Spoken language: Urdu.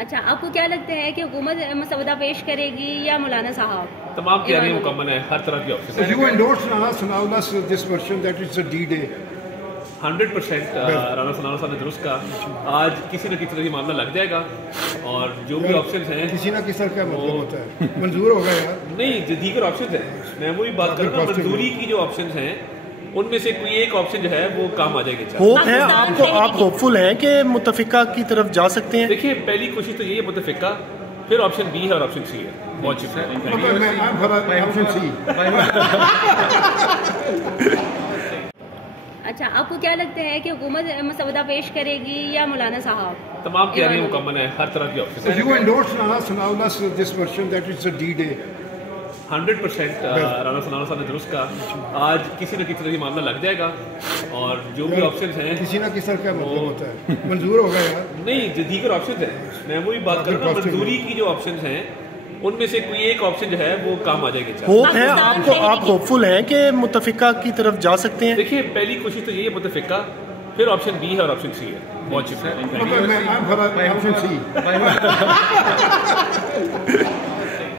اچھا، آپ کو کیا لگتا ہے کہ حکومت مسودہ پیش کرے گی یا مولانا صاحب؟ تمام تیاریاں مکمل ہیں، ہر طرح کی option You endorse Rana Sanaulah's this version that it's a D-Day. 100% Rana ثناء اللہ صاحب نے درست کہا. آج کسی نہ کسی طرح یہ معاملہ لگ جائے گا اور جو بھی آپشنز ہیں کسی نہ کسی طرح کا مطلب ہوتا ہے منظور ہوگا یار. نہیں، جو دیگر آپشنز ہیں، میں وہی بات کر رہا ہوں، منظوری کی جو آپشنز ہیں ان میں سے کوئی ایک آپشن جو ہے وہ کام آ جائے گا. ہوپ ہے آپ ہوپفل ہیں کہ متفقہ کی طرف جا سکتے ہیں؟ دیکھیے، پہلی کوشش تو یہی ہے متفقہ، پھر آپشن بی ہے اور آپشن سی ہے. بہت شکریہ. Option C. اچھا، آپ کو کیا لگتا ہے کہ حکومت مسودہ پیش کرے گی یا مولانا صاحب؟ تمام تیاریاں مکمل ہیں، ہر طرح کی option. You endorse Rana Sanaulah's this version that it's a D-Day. 100% Rana ثناء اللہ صاحب نے درست کہا. آج کسی نہ کسی طرح یہ معاملہ لگ جائے گا اور جو بھی آپشنز ہیں کسی نہ کسی طرح کا مطلب ہوتا ہے منظور ہوگا یار. نہیں، جو دیگر آپشنز ہیں، میں وہی بات کر رہا ہوں، منظوری کی جو آپشنز ہیں ان میں سے کوئی ایک آپشن جو ہے وہ کام آ جائے گا. ہوپ ہے آپ ہوپفل ہیں کہ متفقہ کی طرف جا سکتے ہیں؟ دیکھیے، پہلی کوشش تو یہی ہے متفقہ، پھر آپشن بی ہے اور آپشن سی ہے. بہت شکریہ. آپشن سی.